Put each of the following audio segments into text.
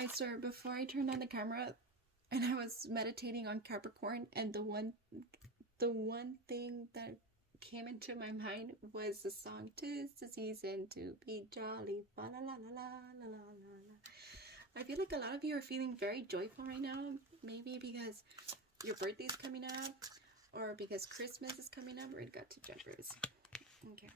I swear, before I turned on the camera and I was meditating on Capricorn, and the one thing that came into my mind was the song "'Tis the Season to Be Jolly." La la la la la la la. I feel like a lot of you are feeling very joyful right now. Maybe because your birthday's coming up, or because Christmas is coming up. We got 2 jumpers. Okay.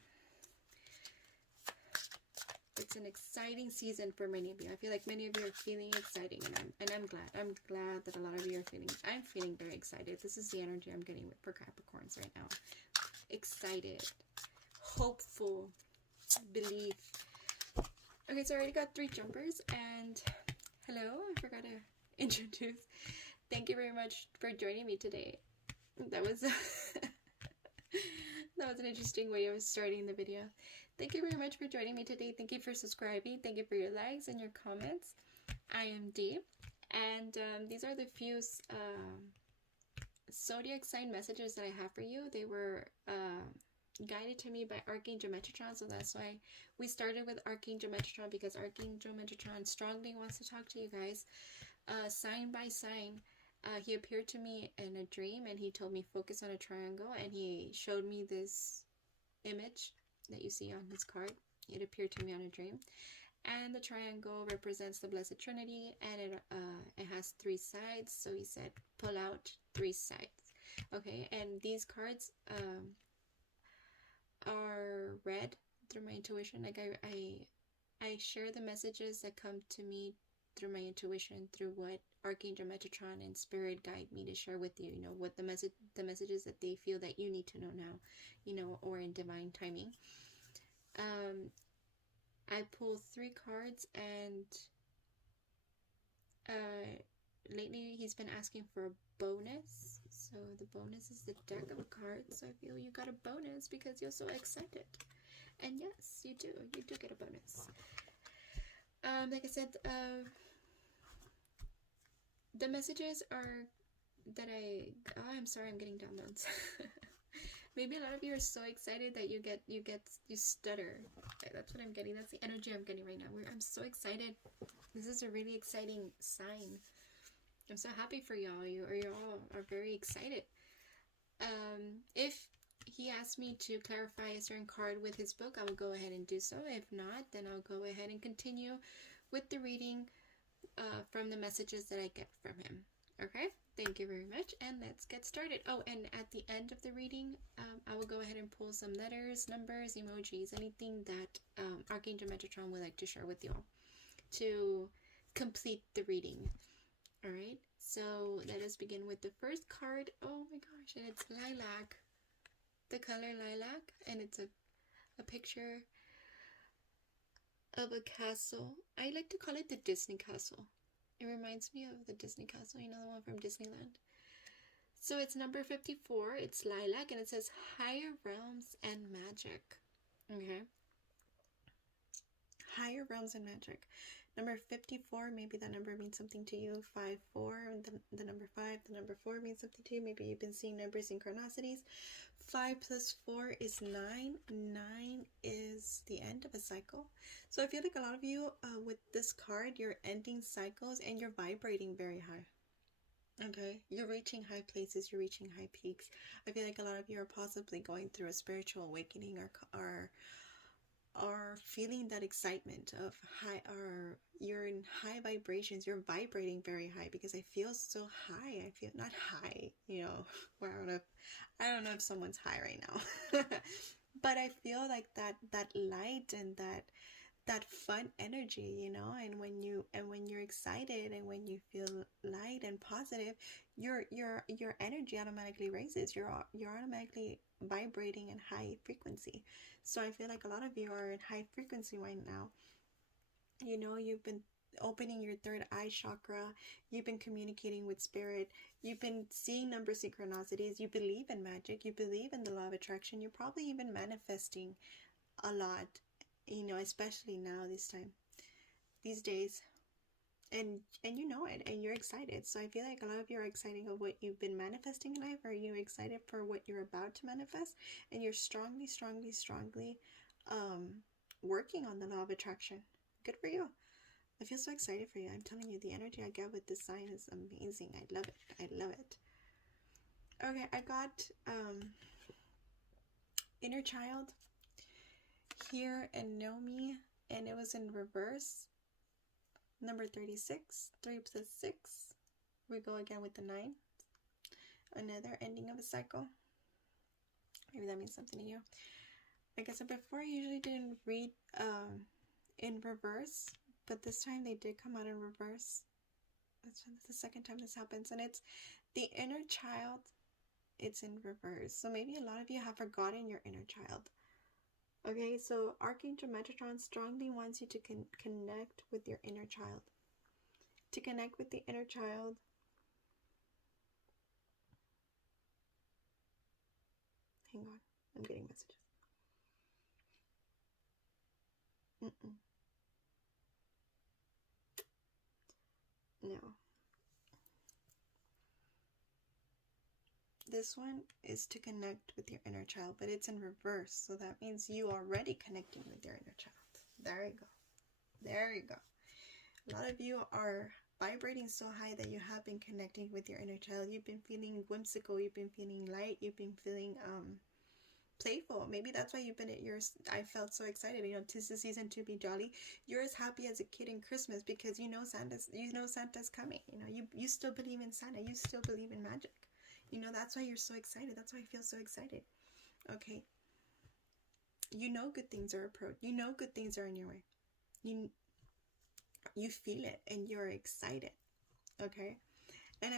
It's an exciting season for many of you. I feel like many of you are feeling exciting, and I'm glad. I'm glad that a lot of you are feeling. I'm feeling very excited. This is the energy I'm getting for Capricorns right now. Excited, hopeful, belief. Okay, so I already got 3 jumpers, and hello. I forgot to introduce. Thank you very much for joining me today. That was that was an interesting way of starting the video. Thank you very much for joining me today. Thank you for subscribing. Thank you for your likes and your comments. I am Dee, and these are the few zodiac sign messages that I have for you. They were guided to me by Archangel Metatron, so that's why we started with Archangel Metatron, because Archangel Metatron strongly wants to talk to you guys sign by sign. He appeared to me in a dream, and he told me focus on a triangle, and he showed me this image that you see on his card. It appeared to me on a dream, and the triangle represents the Blessed Trinity, and it has 3 sides. So he said pull out 3 sides. Okay, and these cards are read through my intuition. Like I share the messages that come to me through my intuition, through what Archangel Metatron and Spirit guide me to share with you. You know, what the messages that they feel that you need to know now, you know, or in divine timing. I pulled 3 cards, and lately he's been asking for a bonus. So the bonus is the deck of cards. So I feel you got a bonus because you're so excited. And yes, you do get a bonus. Like I said, the messages are that I'm sorry, I'm getting downloads. Maybe a lot of you are so excited that you stutter. That's what I'm getting. That's the energy I'm getting right now. I'm so excited. This is a really exciting sign. I'm so happy for y'all. You all are very excited. If he asked me to clarify a certain card with his book, I will go ahead and do so. If not, then I'll go ahead and continue with the reading from the messages that I get from him. Okay, thank you very much, and let's get started. Oh, and at the end of the reading, I will go ahead and pull some letters, numbers, emojis, anything that Archangel Metatron would like to share with you all to complete the reading. All right, so let us begin with the first card. Oh my gosh, and it's lilac, the color lilac, and it's a picture of a castle. I like to call it the Disney castle. It reminds me of the Disney castle, you know, the one from Disneyland. So it's number 54. It's lilac, and it says higher realms and magic. Okay. Higher realms and magic. Number 54, maybe that number means something to you. 5, 4, the number 5, the number 4 means something to you. Maybe you've been seeing number synchronicities. 5 plus 4 is 9. 9 is the end of a cycle. So I feel like a lot of you, with this card, you're ending cycles and you're vibrating very high. Okay, you're reaching high places, you're reaching high peaks. I feel like a lot of you are possibly going through a spiritual awakening, or feeling that excitement of high, or you're in high vibrations. You're vibrating very high, because I feel so high. I feel not high, you know, where I don't know if someone's high right now. But I feel like that light and that fun energy, you know, and when you're excited and when you feel light and positive, your energy automatically raises. You're automatically vibrating in high frequency. So I feel like a lot of you are in high frequency right now. You know, you've been opening your 3rd eye chakra. You've been communicating with spirit. You've been seeing number synchronicities. You believe in magic. You believe in the law of attraction. You're probably even manifesting a lot, you know, especially now, these days, and you know it, and you're excited. So I feel like a lot of you are excited of what you've been manifesting in life, or you're excited for what you're about to manifest, and you're strongly working on the law of attraction. Good for you. I feel so excited for you. I'm telling you, the energy I get with this sign is amazing. I love it. I love it. Okay, I got inner child here and know me, and it was in reverse. Number 36, 3 plus 6. We go again with the 9. Another ending of a cycle. Maybe that means something to you. Like I said before, I usually didn't read in reverse, but this time they did come out in reverse. That's the second time this happens, and it's the inner child. It's in reverse, so maybe a lot of you have forgotten your inner child. Okay, so Archangel Metatron strongly wants you to connect with your inner child. To connect with the inner child. Hang on, I'm getting messages. No. This one is to connect with your inner child, but it's in reverse. So that means you are already connecting with your inner child. There you go. There you go. A lot of you are vibrating so high that you have been connecting with your inner child. You've been feeling whimsical. You've been feeling light. You've been feeling playful. Maybe that's why you've been at yours. I felt so excited. You know, 'tis the season to be jolly. You're as happy as a kid in Christmas because you know Santa's coming. You know, you still believe in Santa. You still believe in magic. You know, that's why you're so excited. That's why I feel so excited. Okay. You know good things are approached. You know good things are in your way. You feel it and you're excited. Okay. And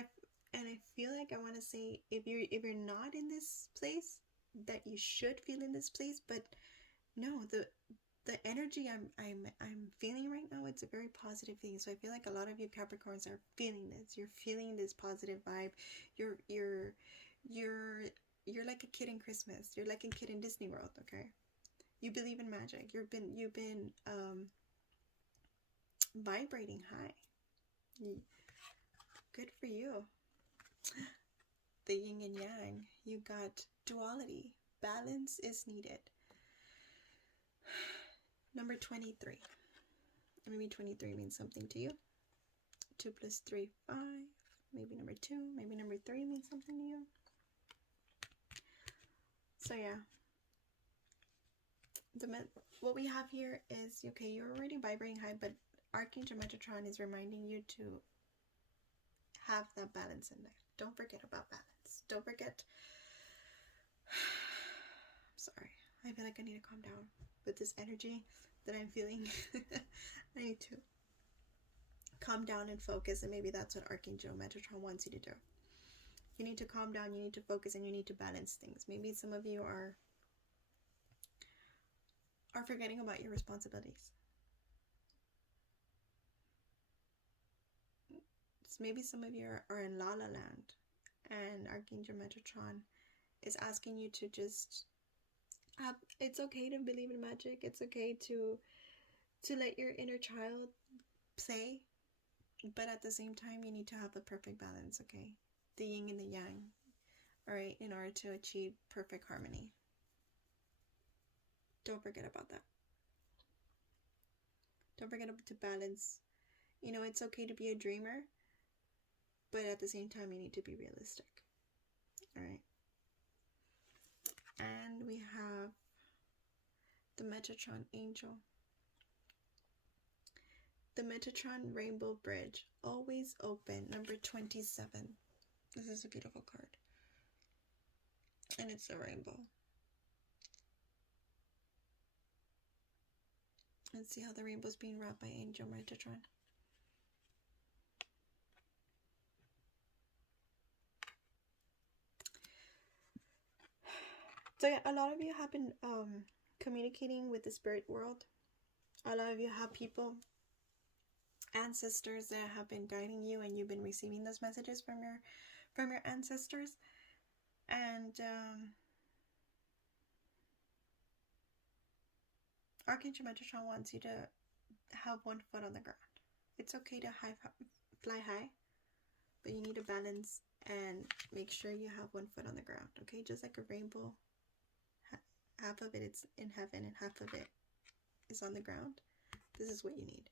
I feel like I want to say if you're not in this place, that you should feel in this place, but no, the energy I'm feeling right now, it's a very positive thing. So I feel like a lot of you Capricorns are feeling this. You're feeling this positive vibe. You're like a kid in Christmas. You're like a kid in Disney World. Okay, you believe in magic. You've been vibrating high. Good for you. The yin and yang. You got duality. Balance is needed. Number 23. Maybe 23 means something to you. 2 plus 3, 5. Maybe number 2. Maybe number 3 means something to you. So yeah. What we have here is, okay, you're already vibrating high, but Archangel Metatron is reminding you to have that balance in there. Don't forget about balance. Don't forget. I'm sorry. I feel like I need to calm down with this energy that I'm feeling. I need to calm down and focus, and maybe that's what Archangel Metatron wants you to do. You need to calm down, you need to focus, and you need to balance things. Maybe some of you are forgetting about your responsibilities. So maybe some of you are in La La Land, and Archangel Metatron is asking you to just it's okay to believe in magic. It's okay to let your inner child play, but at the same time you need to have the perfect balance. Okay, the yin and the yang, all right, in order to achieve perfect harmony. Don't forget about that. Don't forget to balance. You know, it's okay to be a dreamer, but at the same time you need to be realistic. All right. And we have the Metatron Angel. The Metatron Rainbow Bridge, always open, number 27. This is a beautiful card. And it's a rainbow. Let's see how the rainbow is being wrapped by Angel Metatron. So yeah, a lot of you have been communicating with the spirit world. A lot of you have people, ancestors that have been guiding you, and you've been receiving those messages from your ancestors. And Archangel Metatron wants you to have one foot on the ground. It's okay to fly high, but you need to balance and make sure you have one foot on the ground. Okay, just like a rainbow. Half of it is in heaven and half of it is on the ground. This is what you need.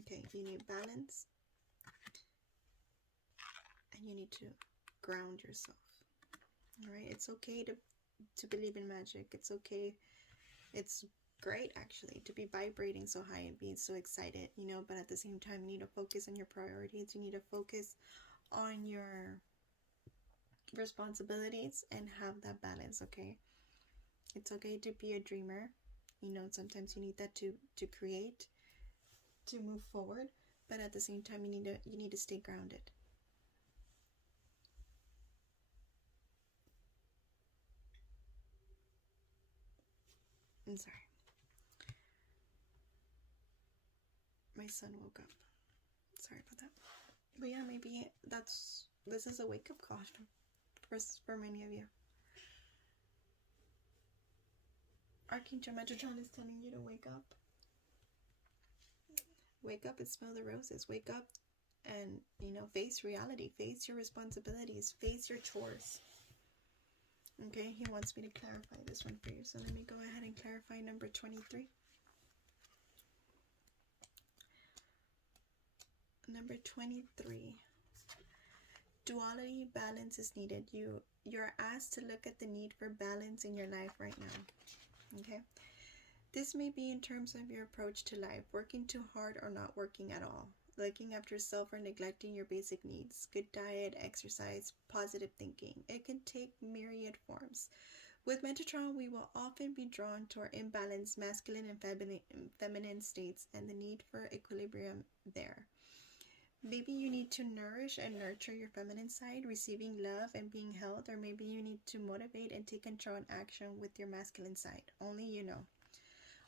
Okay, you need balance, and you need to ground yourself. All right, it's okay to believe in magic. It's okay. It's great actually to be vibrating so high and being so excited, you know, but at the same time you need to focus on your priorities. You need to focus on your responsibilities and have that balance. Okay, it's okay to be a dreamer, you know, sometimes you need that to create, to move forward, but at the same time you need to stay grounded. I'm sorry, my son woke up. Sorry about that. But yeah, maybe this is a wake-up call for many of you. Archangel Metatron is telling you to wake up. Wake up and smell the roses. Wake up and, you know, face reality. Face your responsibilities. Face your chores. Okay, he wants me to clarify this one for you. So let me go ahead and clarify number 23. Number 23. Duality, balance is needed. You're asked to look at the need for balance in your life right now. Okay? This may be in terms of your approach to life, working too hard or not working at all, looking after yourself or neglecting your basic needs, good diet, exercise, positive thinking. It can take myriad forms. With Metatron, we will often be drawn to our imbalanced masculine and feminine states and the need for equilibrium there. Maybe you need to nourish and nurture your feminine side, receiving love and being held, or maybe you need to motivate and take control and action with your masculine side. Only you know.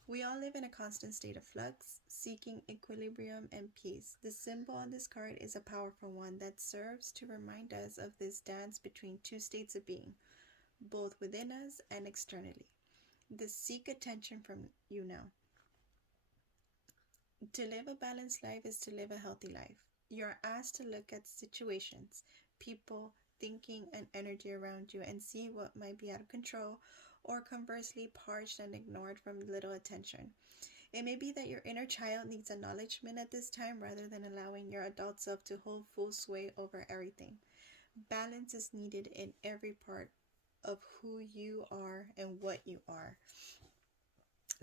We all live in a constant state of flux, seeking equilibrium and peace. The symbol on this card is a powerful one that serves to remind us of this dance between two states of being, both within us and externally. The seek attention from you now. To live a balanced life is to live a healthy life. You're asked to look at situations, people, thinking, and energy around you and see what might be out of control or conversely parched and ignored from little attention. It may be that your inner child needs acknowledgement at this time rather than allowing your adult self to hold full sway over everything. Balance is needed in every part of who you are and what you are.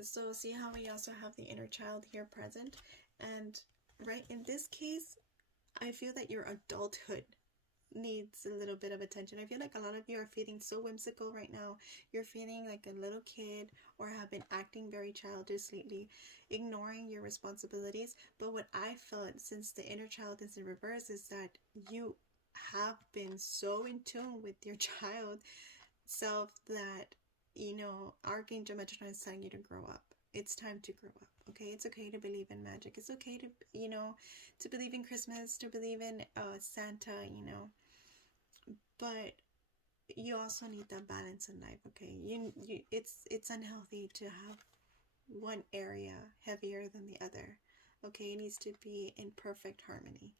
So see how we also have the inner child here present, and right in this case I feel that your adulthood needs a little bit of attention. I feel like a lot of you are feeling so whimsical right now. You're feeling like a little kid or have been acting very childish lately, ignoring your responsibilities. But what I felt, since the inner child is in reverse, is that you have been so in tune with your child self that, you know, Archangel Metatron is telling you to grow up. It's time to grow up. Okay, it's okay to believe in magic. It's okay to, you know, to believe in Christmas, to believe in Santa, you know. But you also need that balance in life. Okay, it's unhealthy to have one area heavier than the other. Okay, it needs to be in perfect harmony.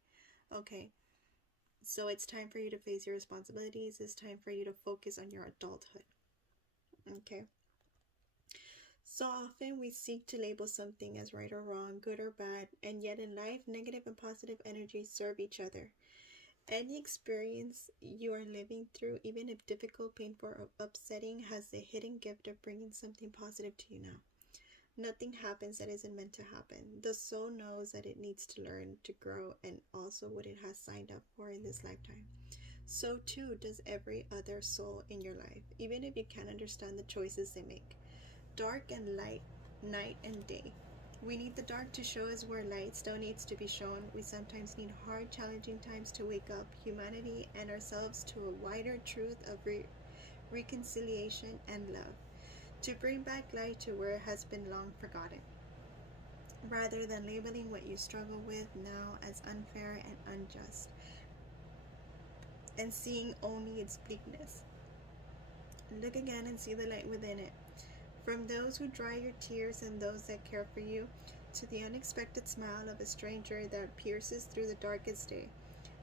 Okay, so it's time for you to face your responsibilities. It's time for you to focus on your adulthood. Okay. So often we seek to label something as right or wrong, good or bad, and yet in life, negative and positive energies serve each other. Any experience you are living through, even if difficult, painful, or upsetting, has the hidden gift of bringing something positive to you now. Nothing happens that isn't meant to happen. The soul knows that it needs to learn, to grow, and also what it has signed up for in this lifetime. So too does every other soul in your life, even if you can't understand the choices they make. Dark and light, night and day. We need the dark to show us where light still needs to be shown. We sometimes need hard, challenging times to wake up humanity and ourselves to a wider truth of reconciliation and love, to bring back light to where it has been long forgotten, rather than labeling what you struggle with now as unfair and unjust, and seeing only its bleakness. Look again and see the light within it. From those who dry your tears and those that care for you, to the unexpected smile of a stranger that pierces through the darkest day.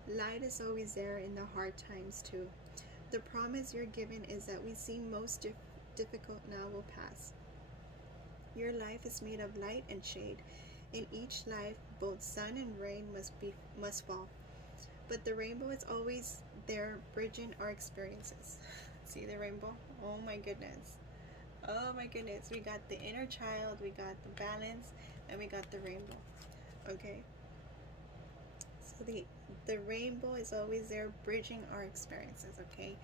Light is always there in the hard times too. The promise you're given is that we seem most difficult now will pass. Your life is made of light and shade. In each life, both sun and rain must fall. But the rainbow is always there, bridging our experiences. See the rainbow? Oh my goodness. Oh my goodness. We got the inner child, we got the balance, and we got the rainbow. Okay? So the rainbow is always there, bridging our experiences, okay?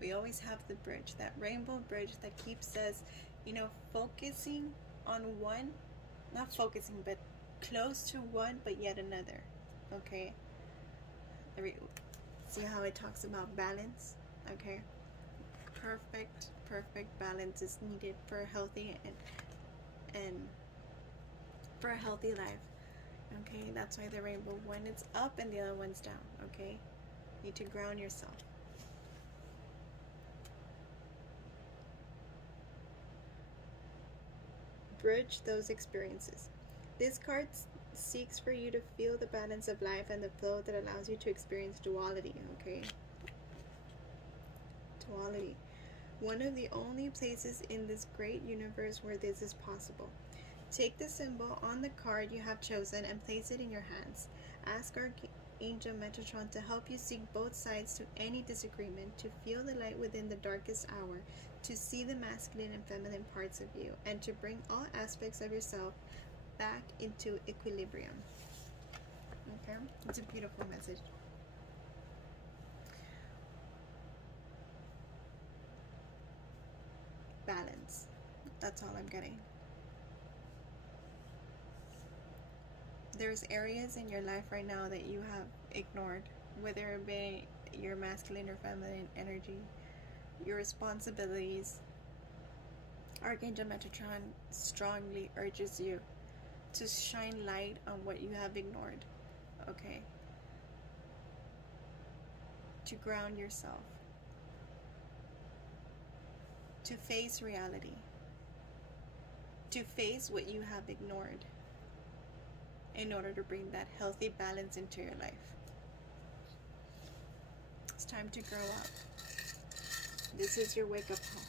We always have the bridge, that rainbow bridge that keeps us, focusing on one, not focusing, but close to one, but yet another, okay? See how it talks about balance, okay? Perfect balance is needed for a healthy and for a healthy life, okay? That's why the rainbow, one is up and the other one's down, okay? You need to ground yourself. Bridge those experiences. This card seeks for you to feel the balance of life and the flow that allows you to experience duality, okay? Duality. One of the only places in this great universe where this is possible. Take the symbol on the card you have chosen and place it in your hands. Ask Archangel Metatron to help you see both sides to any disagreement, to feel the light within the darkest hour, to see the masculine and feminine parts of you, and to bring all aspects of yourself back into equilibrium. Okay? It's a beautiful message. Balance. That's all I'm getting. There's areas in your life right now that you have ignored, whether it be your masculine or feminine energy, your responsibilities. Archangel Metatron strongly urges you to shine light on what you have ignored, okay? To ground yourself, to face reality, to face what you have ignored in order to bring that healthy balance into your life. It's time to grow up. This is your wake-up call.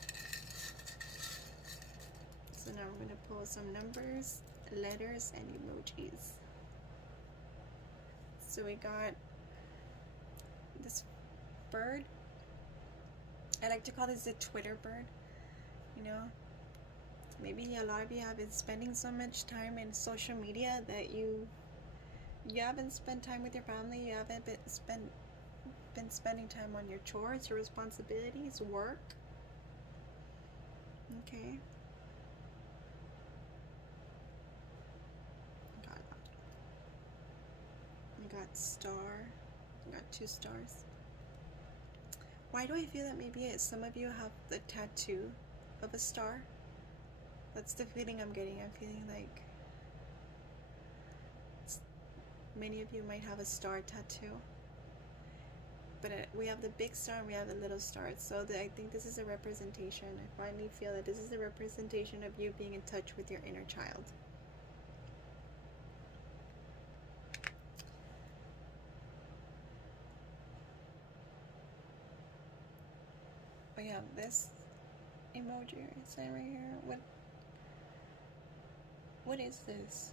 So now I'm going to pull some numbers, letters, and emojis. So we got this bird. I like to call this the Twitter bird. Maybe a lot of you have been spending so much time in social media that you haven't spent time with your family. You haven't been spending time on your chores, your responsibilities, work. Okay. We got star. We got 2 stars. Why do I feel that maybe some of you have the tattoo of a star? That's the feeling I'm getting. I'm feeling like many of you might have a star tattoo. But we have the big star and we have the little star. So I think this is a representation. I finally feel that this is a representation of you being in touch with your inner child. We have this emoji sign right here. What is this?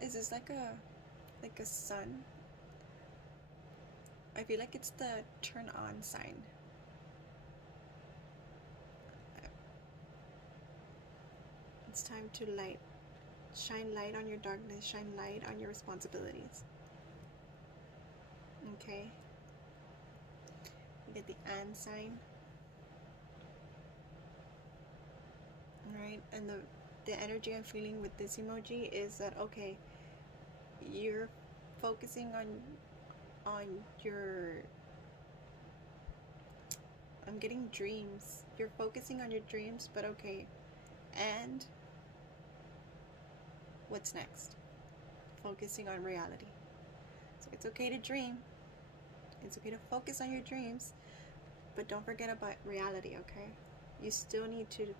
Is this like a sun? I feel like it's the turn on sign. It's time to shine light on your darkness, shine light on your responsibilities. Okay? You get the and sign. Alright, and the energy I'm feeling with this emoji is that, okay, you're focusing on your, I'm getting dreams. You're focusing on your dreams, but okay, and what's next? Focusing on reality. So it's okay to dream. It's okay to focus on your dreams, but don't forget about reality, okay? You still need to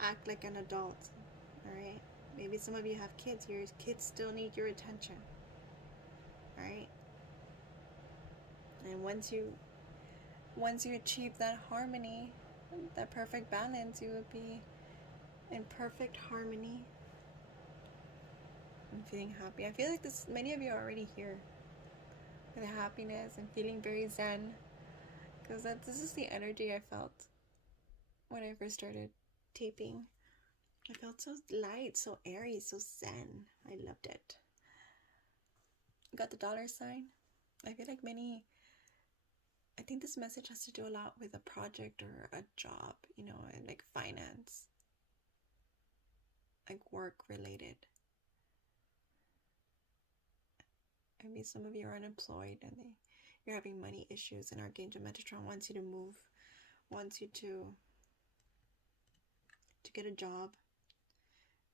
act like an adult, alright? Maybe some of you have kids. Your kids still need your attention, alright? And once you achieve that harmony, that perfect balance, you will be in perfect harmony I'm feeling happy. I feel like many of you are already here with happiness and feeling very zen, because this is the energy I felt when I first started taping. I felt so light, so airy, so zen. I loved it. Got the dollar sign. I feel like I think this message has to do a lot with a project or a job, you know, and like finance, like work related. Maybe some of you are unemployed and you're having money issues, and Archangel Metatron wants you to move, wants you to get a job.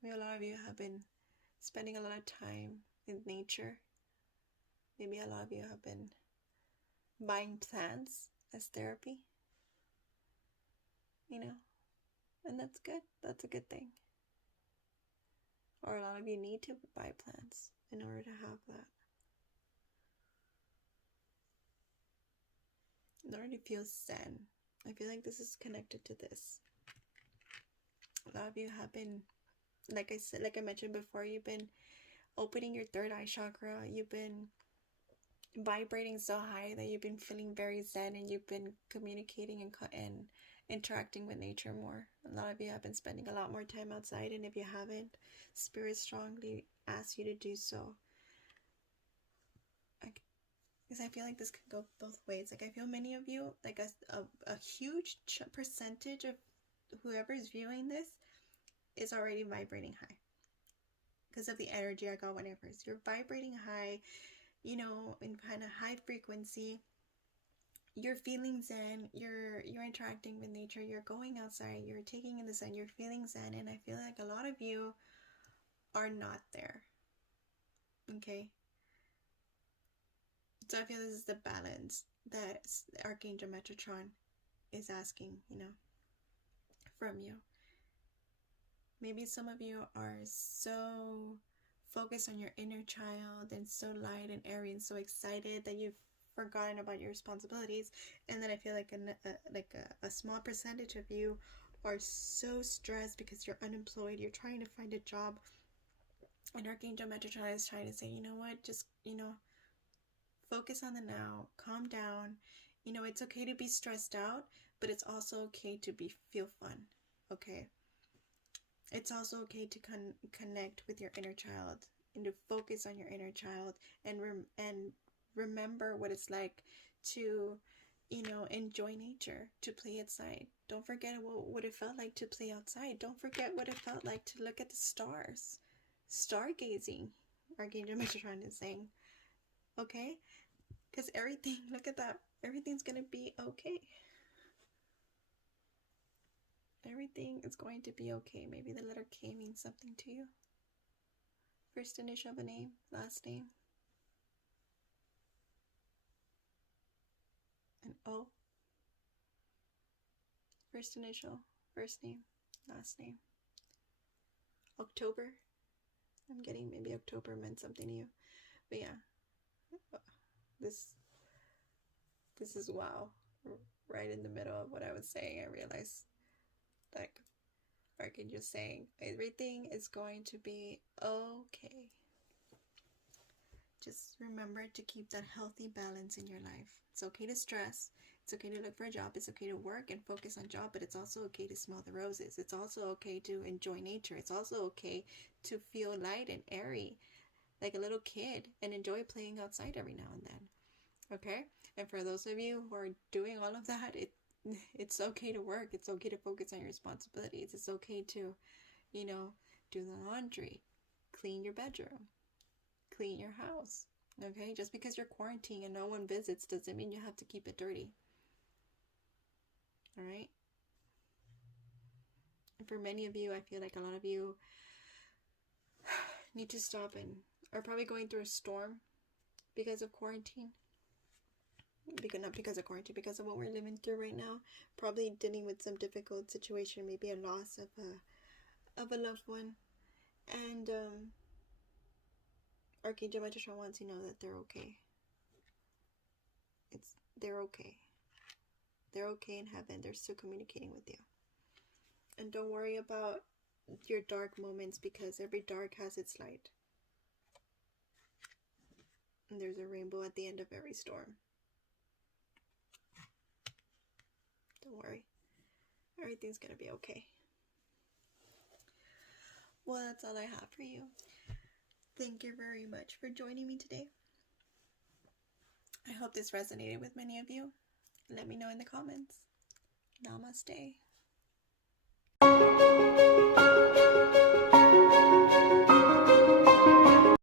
Maybe a lot of you have been spending a lot of time in nature. Maybe a lot of you have been buying plants as therapy, you know, and that's good. That's a good thing. Or a lot of you need to buy plants in order to have that. In order to feel zen. I feel like this is connected to this. A lot of you have been, like I mentioned before, you've been opening your third eye chakra. You've been vibrating so high that you've been feeling very zen, and you've been communicating and interacting with nature more. A lot of you have been spending a lot more time outside, and if you haven't, Spirit strongly asks you to do so. Because I feel like this could go both ways. Like, I feel many of you, like a huge percentage of whoever's viewing this is already vibrating high. Because of the energy I got when I first. You're vibrating high, you know, in kind of high frequency. You're feeling zen. You're interacting with nature. You're going outside. You're taking in the sun. You're feeling zen. And I feel like a lot of you are not there. Okay? So I feel this is the balance that Archangel Metatron is asking, you know, from you. Maybe some of you are so focused on your inner child and so light and airy and so excited that you've forgotten about your responsibilities. And then I feel like a small percentage of you are so stressed because you're unemployed. You're trying to find a job. And Archangel Metatron is trying to say, you know what, just, you know, focus on the now, calm down. You know, it's okay to be stressed out, but it's also okay to feel fun, okay? It's also okay to connect with your inner child and to focus on your inner child and remember what it's like to, you know, enjoy nature, to play outside. Don't forget what it felt like to play outside. Don't forget what it felt like to look at the stars. Stargazing, Archangel Metatron is saying, okay? Because everything, look at that, everything's going to be okay. Everything is going to be okay. Maybe the letter K means something to you. First initial of a name, last name. An O. First initial, first name, last name. October. I'm getting maybe October meant something to you. But yeah. This is wow. Right in the middle of what I was saying, I realized, like, Archangel saying everything is going to be okay. Just remember to keep that healthy balance in your life. It's okay to stress. It's okay to look for a job. It's okay to work and focus on job, but it's also okay to smell the roses. It's also okay to enjoy nature. It's also okay to feel light and airy like a little kid and enjoy playing outside every now and then. Okay? And for those of you who are doing all of that, it's okay to work. It's okay to focus on your responsibilities. It's okay to, you know, do the laundry, clean your bedroom, clean your house. Okay? Just because you're quarantining and no one visits doesn't mean you have to keep it dirty. All right? And for many of you, I feel like a lot of you need to stop and are probably going through a storm because of quarantine. Not because of quarantine, because of what we're living through right now. Probably dealing with some difficult situation, maybe a loss of a loved one. And Archangel Metatron wants you to know that they're okay. They're okay. They're okay in heaven. They're still communicating with you. And don't worry about your dark moments, because every dark has its light. And there's a rainbow at the end of every storm. Don't worry. Everything's gonna be okay. Well, that's all I have for you. Thank you very much for joining me today. I hope this resonated with many of you. Let me know in the comments. Namaste.